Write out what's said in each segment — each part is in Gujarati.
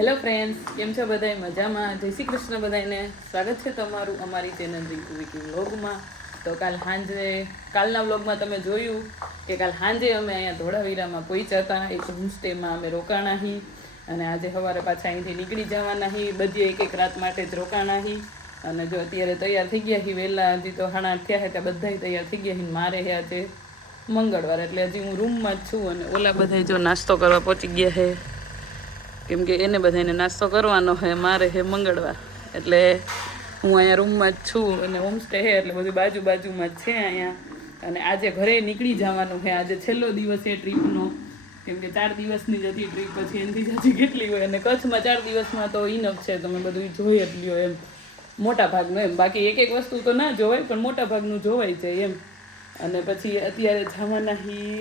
હેલો ફ્રેન્ડ્સ, કેમ છો બધાય? મજામાં? જય શ્રી કૃષ્ણ બધાને. સ્વાગત છે તમારું અમારી ચેનલ રીતુ વિકી વ્લોગમાં. તો કાલના વ્લોગમાં તમે જોયું કે કાલ સાંજે અમે અહીંયા ધોળાવીરામાં પહોંચ્યા હતા. એક હોમસ્ટેમાં અમે રોકાણા હી અને આજે સવારે પાછા અહીંથી નીકળી જવાના હી. બધી એક રાત માટે જ રોકાણા હી. અને જો અત્યારે તૈયાર થઈ ગયા હી વહેલા. હજી તો 8:30 થયા છે કે બધા તૈયાર થઈ ગયા હી. મારે હે આજે મંગળવાર એટલે હજી હું રૂમમાં જ છું અને ઓલા બધા જો નાસ્તો કરવા પહોંચી ગયા છે. કેમ કે એને બધાને નાસ્તો કરવાનો છે. મારે છે મંગળવાર એટલે હું અહીંયા રૂમમાં જ છું અને હોમસ્ટે છે એટલે બધું બાજુમાં જ છે અહીંયા. અને આજે ઘરે નીકળી જવાનું છે. આજે છેલ્લો દિવસ છે ટ્રીપનો. કેમ કે 4 દિવસની જ હતી ટ્રીપ, પછી એનાથી જાજી કેટલી હોય. અને કચ્છમાં 4 દિવસમાં તો ઇનફ છે, તમે બધું જોઈ જ લ્યો એમ મોટા ભાગનું એમ. બાકી એક વસ્તુ તો ના જોવાય પણ મોટા ભાગનું જોવાય જાય એમ. અને પછી અત્યારે જવાના હી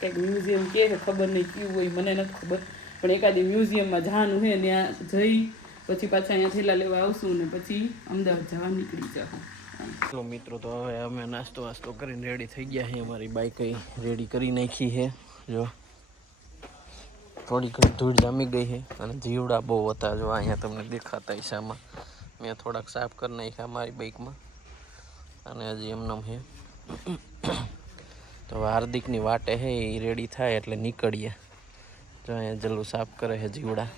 કંઈક મ્યુઝિયમ કે ખબર નહીં કેવું હોય, મને નથી ખબર, પણ એકાદી મ્યુઝિયમમાં જવાનું છે. ત્યાં જઈ પછી પાછા અહીંયા થેલા લેવા આવશું ને પછી અમદાવાદ જવા નીકળી જાઉં. ચલો મિત્રો, તો હવે અમે નાસ્તો કરીને રેડી થઈ ગયા છીએ. અમારી બાઈક રેડી કરી નાખી છે. જો થોડી ઘણી ધૂળ જામી ગઈ છે અને જીવડા બહુ હતા. જો અહીંયા તમને દેખાતા હિસામાં મેં થોડાક સાફ કરી નાખ્યા મારી બાઈકમાં અને હજી એમનેમ છે. તો હાર્દિકની વાટે છે એ રેડી થાય એટલે નીકળીએ. જો અહીંયા જલ્લું સાફ કરે છે જીવડા.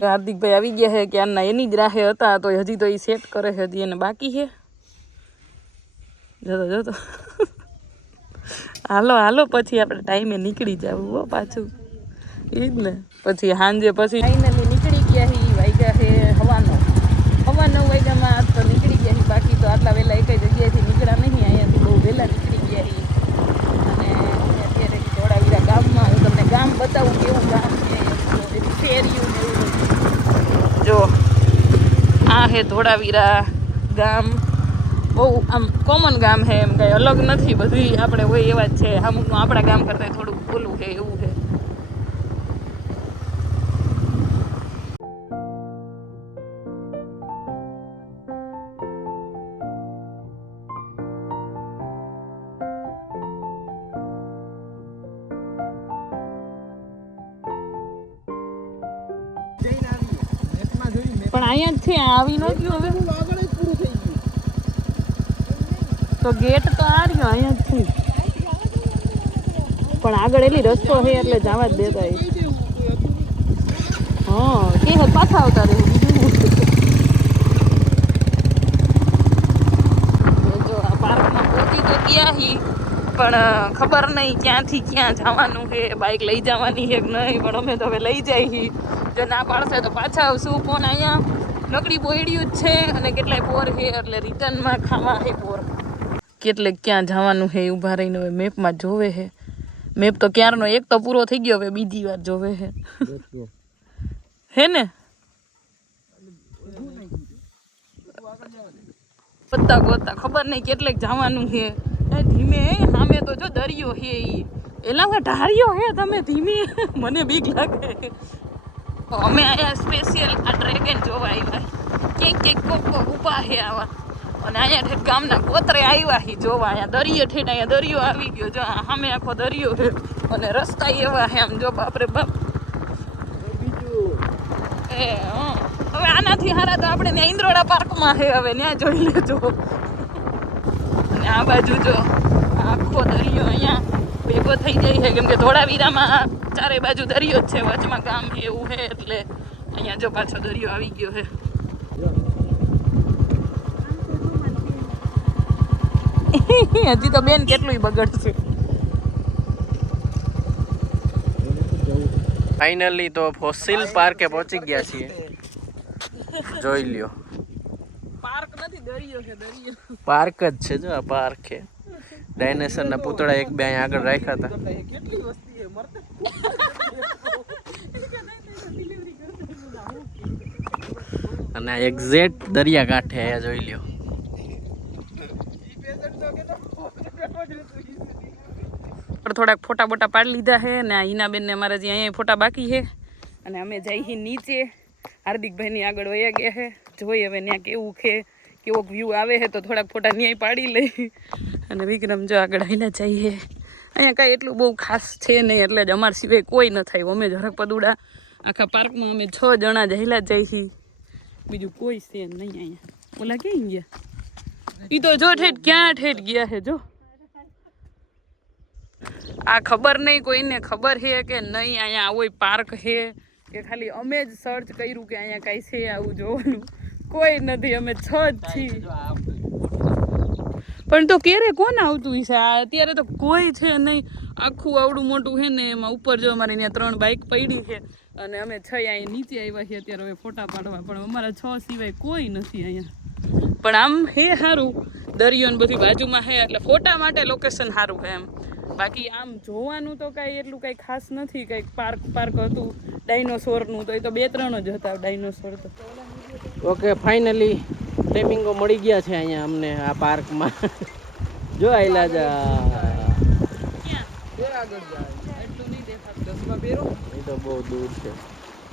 હાર્દિકભાઈ આવી ગયા છે ક્યારના એની જ રાહે હતા, તો હજી તો એ સેટ કરે છે. હજી એને બાકી છે. જોતો હાલો પછી આપણે ટાઈમે નીકળી જવું હો પાછું. એ જ ને પછી સાંજે પછી ફાઇનલી નીકળી ગયા હી. વાગ્યા છે હવા 9 વાગ્યામાં તો નીકળી ગયા હી. બાકી તો આટલા વહેલા એક જગ્યાએથી નીકળ્યા નહીં. અહીંયાથી બહુ વહેલા નીકળી ગયા હી. અને અત્યારે ધોળાવીરા ગામમાં હું તમને ગામ બતાવું કેવું ગામ છે. ફેરિયું ને એવું જો આ હે ધોળાવીરા ગામ. બહુ આમ કોમન ગામ છે, એમ કંઈ અલગ નથી. બધું આપણે હોય એવા જ છે. અમુકનું આપણા ગામ કરતાં થોડુંક ઓલું છે, એવું છે. પણ અહીંયા જ છે, આવી ન ગયું હવે તો ગેટ તો આ રહ્યો અહીંયા જ છે. પણ આગળ એલી રસ્તો છે એટલે જવા જ દેતા. હા કે પાછા આવતા રહેવું. જો આ પાર્કમાં પહોંચી તો ગયા હી, પણ ખબર નહીં ક્યાંથી ક્યાં જવાનું છે. બાઇક લઈ જવાની છે કે નહીં, પણ અમે તો હવે લઈ જાય. જો ના પાડશે તો પાછા આવશું. પણ અહીંયા લકડી બોયડ્યું જ છે અને કેટલાય પોર છે એટલે રિટર્નમાં ખાવા છે પોર. કેટલે ક્યાં જવાનું છે ઊભા રહીને હવે મેપમાં જોવે છે. મેપ તો ક્યારનો એક તો પૂરો થઈ ગયો, હવે બીજી વાર જોવે છે. હે ને ગોતા ખબર નહીં કેટલેક જવાનું છે. ધીમે સામે તો જો દરિયો છે. એલા ઢારિયો હે, તમે ધીમે, મને બીક લાગે. અમે અહીંયા સ્પેશિયલ આ ડ્રેગન જોવા આવ્યા. ક્યાંક કોક ઊભા છે આવા. અને અહીંયા ઠેઠ ગામના કોતરે આવ્યા હી જોવા. અહીંયા દરિયો ઠેઠ, અહીંયા દરિયો આવી ગયો. જો સામે આખો દરિયો છે અને રસ્તા એવા છે આમ. જો બાપરે બાપ. હવે આનાથી હારા તો આપણે ત્યાં ઇન્દ્રોડા પાર્કમાં છે. હવે ત્યાં જોઈ લેજો. અને આ બાજુ જો આખો દરિયો અહીંયા ભેગો થઈ જાય છે. કેમ કે ધોળાવીરામાં ચારે બાજુ દરિયો જ છે, વચમાં ગામ એવું છે એટલે અહીંયા જો પાછો દરિયો આવી ગયો છે. હજી તો બેન કેટલું બગડશે. ફાઇનલી તો ફોસિલ પાર્કે પહોંચી ગયા છીએ. જોઈ લ્યો, પાર્ક નથી, દરિયો છે. દરિયો પાર્ક જ છે. જો આ પાર્ક છે. ડાયનેસરના પૂતળા એક બે અહીંયા આગળ રાખ્યા હતા. કેટલી વસ્તી છે મરતે. અને આ એક્ઝેક્ટ દરિયા કાંઠે અહીંયા જોઈ લ્યો. થોડાક ફોટા બોટા પાડી લીધા છે ને હિનાબેનને અમારે જે અહીંયા ફોટા બાકી છે. અને અમે જઈ નીચે હાર્દિકભાઈની આગળ વયા ગયા છે. જોઈએ હવે ત્યાં કેવું છે, કેવો વ્યૂ આવે છે. તો થોડાક ફોટા ન્યાય પાડી લઈ અને વિક્રમ જો આગળ આવીને જઈએ. અહીંયા કાંઈ એટલું બહુ ખાસ છે નહીં, એટલે જ અમારા સિવાય કોઈ ન થાય. અમે જરાક પદુડા આખા પાર્કમાં અમે 6 જણા જઈલા જ જાય છીએ, બીજું કોઈ છે નહીં અહીંયા. ઓલા ક્યાં ગયા? એ તો જો ઠેઠ ક્યાં ઠેઠ ગયા છે જો. આ ખબર નહીં કોઈને ખબર છે કે નહીં અહીંયા આવો પાર્ક છે કે ખાલી અમે જ સર્ચ કર્યું કે અહીંયા કાંઈ છે આવું જોવાનું. કોઈ નથી, અમે 6 જ છીએ. પણ તો ક્યારે કોણ આવતું હશે? અત્યારે તો કોઈ છે નહીં. આખું આવડું મોટું છે ને, એમાં ઉપર જો અમારે ત્યાં 3 બાઇક પડી છે અને અમે 6 અહીં નીચે આવ્યા છીએ અત્યારે હવે ફોટા પાડવા. પણ અમારા 6 સિવાય કોઈ નથી અહીંયા. પણ આમ હે સારું, દરિયો ને બધી બાજુમાં છે એટલે ફોટા માટે લોકેશન સારું છે એમ. બાકી આમ જોવાનું તો કાંઈ એટલું કાંઈ ખાસ નથી. કંઈક પાર્ક હતું ડાયનોસોરનું, તો એ તો 2-3 જ હતા ડાયનોસોર તો. ઓકે, ફાઇનલી ફ્લેમિંગો મળી ગયા છે અહીંયા અમને આ પાર્કમાં. જો આયલા જા આગળ જાય એટલું નહીં દેખાતું. 10માં પહેરો એ તો બહુ દૂર છે.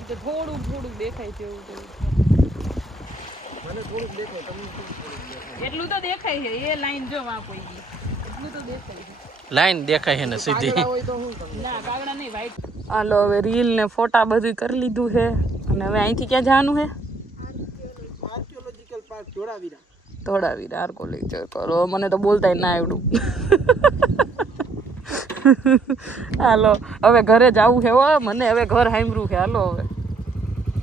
તો થોડુંક દેખાય છે એવું. મને થોડુંક દેખાય, તમને એટલું તો દેખાય છે. એ લાઈન જો વાં કોઈ ગઈ એટલું તો દેખાય છે. લાઈન દેખાય છે ને સીધી. ના કાગડા નહીં, વાઈટ. હાલો હવે રીલ ને ફોટા બધું કરી લીધું છે અને હવે અહીંથી ક્યાં જવાનું છે? Archaeological park Dholavira. Dholavira archaeological કરો. મને તો બોલતા ના આવડું. હાલો હવે ઘરે જવું છે. મને હવે ઘર સાંભળ્યું છે. હાલો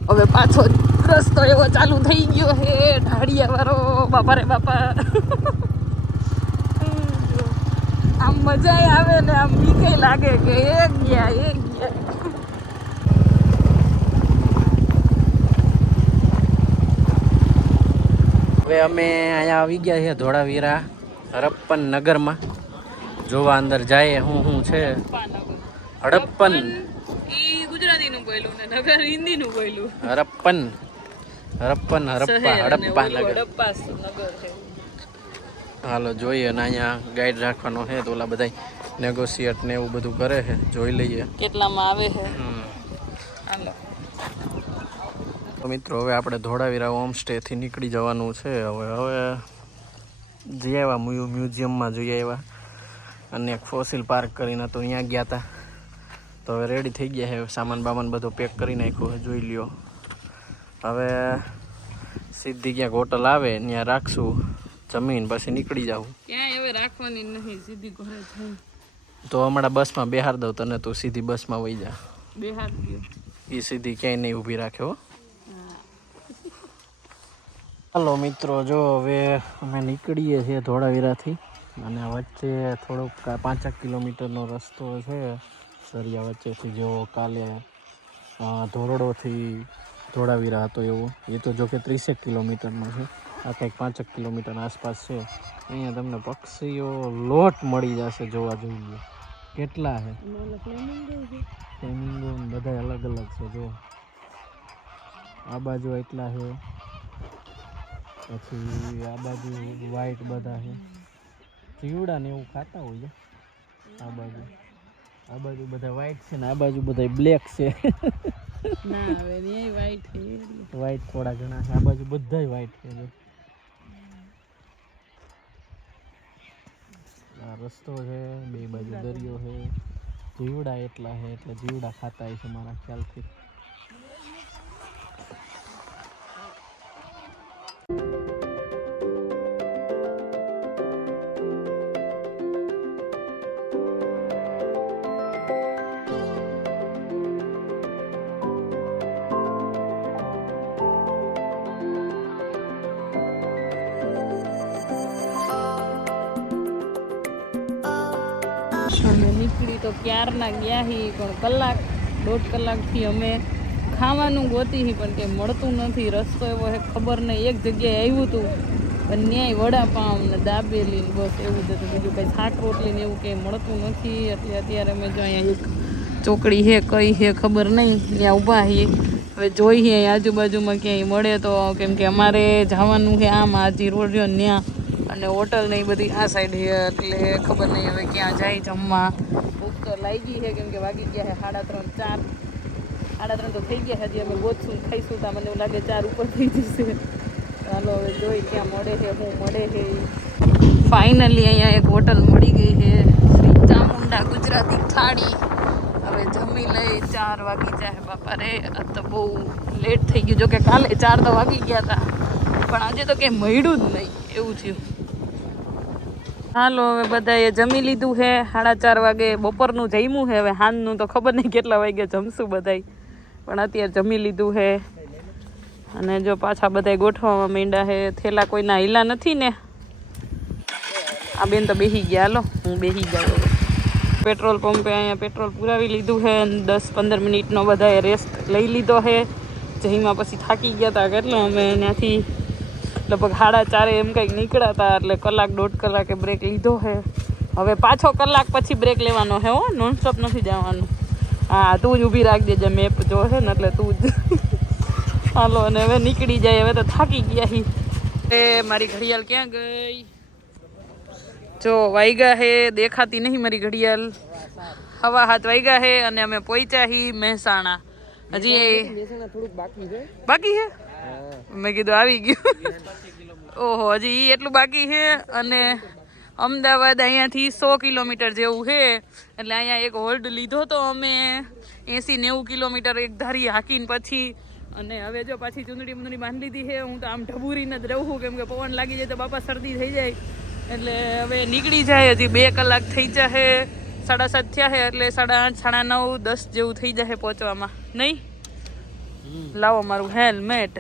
હવે પાછો રસ્તો એવો ચાલુ થઈ ગયો છે ઢાળિયા વાળો. બાપા રે બાપા, આમ મજા આવે ને આમ બીકે લાગે કે એક ગયા. હવે અમે અહીંયા આવી ગયા છીએ ધોળાવીરા હડપ્પન નગરમાં. જોવા અંદર જાય શું છે. હડપ્પન ઈ ગુજરાતીનું બોલ્યું ને નગર હિન્દીનું બોલ્યું. હડપ્પન હડપ્પા નગર. હડપ્પા નગર છે. હાલો જોઈએ. અને અહીંયા ગાઈડ રાખવાનો છે તો ઓલા બધા નેગોશિએટ ને એવું બધું કરે છે. જોઈ લઈએ કેટલામાં આવે છે. હાલો તો મિત્રો હવે આપણે ધોળાવીરા હોમસ્ટેથી નીકળી જવાનું છે. હવે જઈ આવ્યા મ્યુઝિયમમાં જઈ આવ્યા અને એક ફોસિલ પાર્ક કરીને તો અહીંયા ગયા હતા. તો હવે રેડી થઈ ગયા છે. સામાન બામાન બધો પેક કરી નાખ્યો છે, જોઈ લ્યો. હવે સીધી ક્યાંક હોટલ આવે ત્યાં રાખશું જમીન, પછી નીકળી જાઉં. ક્યાંય હવે રાખવાની નહીં, સીધી ઘરે થઈ. તો હમણાં બસમાં બેહાર દઉં તને, તું સીધી બસમાં વહી જા. બેહાર ગયો એ સીધી ક્યાંય નહીં ઊભી રાખ્યો. હાલો મિત્રો, જો હવે અમે નીકળીએ છીએ ધોળાવીરાથી અને વચ્ચે થોડોક 5 કિલોમીટરનો રસ્તો છે સરિયા વચ્ચેથી. જો કાલે ધોરડોથી ધોળાવીરા હતો એવો, એ તો જો કે 30 કિલોમીટરનો છે. આ કંઈક 5 કિલોમીટર આસપાસ છે. અહીંયા તમને પક્ષીઓ લોટ મળી જશે જોવા. જોઈએ કેટલા છે. ફ્લેમિંગો બધા અલગ અલગ છે. જો આ બાજુ એટલા છે, પછી આ બાજુ વ્હાઈટ બધા છે. ચીવડા ને એવું ખાતા હોય. આ બાજુ બધા વ્હાઈટ છે ને આ બાજુ બધા બ્લેક છે. ના હવે નહીં, વ્હાઈટ છે. વ્હાઈટ થોડા ઘણા છે. આ બાજુ બધાય વ્હાઈટ છે. આ રસ્તો છે, બે બાજુ દરિયો છે. જીવડા એટલા છે એટલે જીવડા ખાતા હોય છે મારા ખ્યાલથી. અમે નીકળી તો ક્યારના ગયા હી, પણ 1.5 કલાકથી અમે ખાવાનું ગોતી હી પણ કંઈ મળતું નથી. રસ્તો એવો છે ખબર નહીં. એક જગ્યાએ આવ્યું હતું પણ ન્યાય વડાપાઉં ને દાબેલી બસ એવું જ હતું. બીજું કંઈ શાક રોટલી ને એવું કંઈ મળતું નથી. એટલે અત્યારે અમે જો અહીંયા એક ચોકડી છે, કઈ છે ખબર નહીં, ત્યાં ઊભા છીએ. હવે જોઈએ આજુબાજુમાં ક્યાંય મળે તો, કેમ કે અમારે જવાનું છે આમ આજી રોડ રહ્યો ત્યાં, અને હોટલ ને એ બધી આ સાઈડ છે. એટલે ખબર નહીં હવે ક્યાં જાય જમવા. ભૂખ તો લાગી છે કેમ કે વાગી ગયા છે 3:30 4. 3:30 તો થઈ ગયા છે. હજી અમે ગોતશું ખાઈશું તો મને એવું લાગે 4 ઉપર થઈ જશે. ચાલો હવે જોઈ ક્યાં મળે છે, શું મળે છે. ફાઇનલી અહીંયા એક હોટલ મળી ગઈ છે, શ્રી ચામુંડા સાદા ગુજરાતી થાળી. હવે જમી લઈ. 4 વાગી જાય બાપા રે. આ તો બહુ લેટ થઈ ગયું. જો કે કાલે 4 તો વાગી ગયા હતા, પણ આજે તો કંઈ મળ્યું જ નહીં એવું થયું. હાલો હવે બધાએ જમી લીધું છે. 4:30 વાગે બપોરનું જમ્યું છે. હવે સાંજનું તો ખબર નહીં કેટલા વાગે જમશું બધાય, પણ અત્યારે જમી લીધું છે. અને જો પાછા બધા ગોઠવામાં માંડ્યા છે. થેલા કોઈના હિલા નથી ને. આ બેન તો બેસી ગયા. હાલો હું બેસી જાઉં. પેટ્રોલ પંપે અહીંયા પેટ્રોલ પુરાવી લીધું છે. 10-15 મિનિટનો બધાએ રેસ્ટ લઈ લીધો છે. જઈમાં પછી થાકી ગયા હતા કેટલો અમે ત્યાંથી લગભગ 4:30 એમ કંઈક નીકળ્યા હતા, એટલે 1-1.5 કલાકે બ્રેક લીધો છે. હવે પાછો કલાક પછી બ્રેક લેવાનો છે. હો, નોનસ્ટોપ નથી જવાનું. હા તું જ ઊભી રાખી દેજે, મેપ જો છે ને એટલે તું જ. હાલો અને હવે નીકળી જાય. હવે તો થાકી ગયા હી. એ મારી ઘડિયાળ ક્યાં ગઈ? જો વાગ્યા હે, દેખાતી નહીં મારી ઘડિયાળ. 7:15 વાગ્યા હે અને અમે પહોંચ્યા હી મહેસાણા. હજી બાકી છે. મેં કીધું આવી ગયું. ઓહો, હજી એટલું બાકી છે. અને અમદાવાદ અહીંયાથી 100 કિલોમીટર જેવું છે, એટલે અહીંયા એક હોલ્ડ લીધો તો અમે 80-90 કિલોમીટર એક ધારી હાકીને પછી. અને હવે જો પાછી ચૂંદડી બાંધી લીધી છે. હું તો આમ ઢબુરીને જ રહું, કેમ કે પવન લાગી જાય તો બાપા શરદી થઈ જાય. એટલે હવે નીકળી જાય. હજી 2 કલાક થઈ જશે. 7:30 થયા છે, એટલે 8:30, 9:30, 10 જેવું થઈ જશે પહોંચવામાં. નહીં લાવો મારું હેલ્મેટ.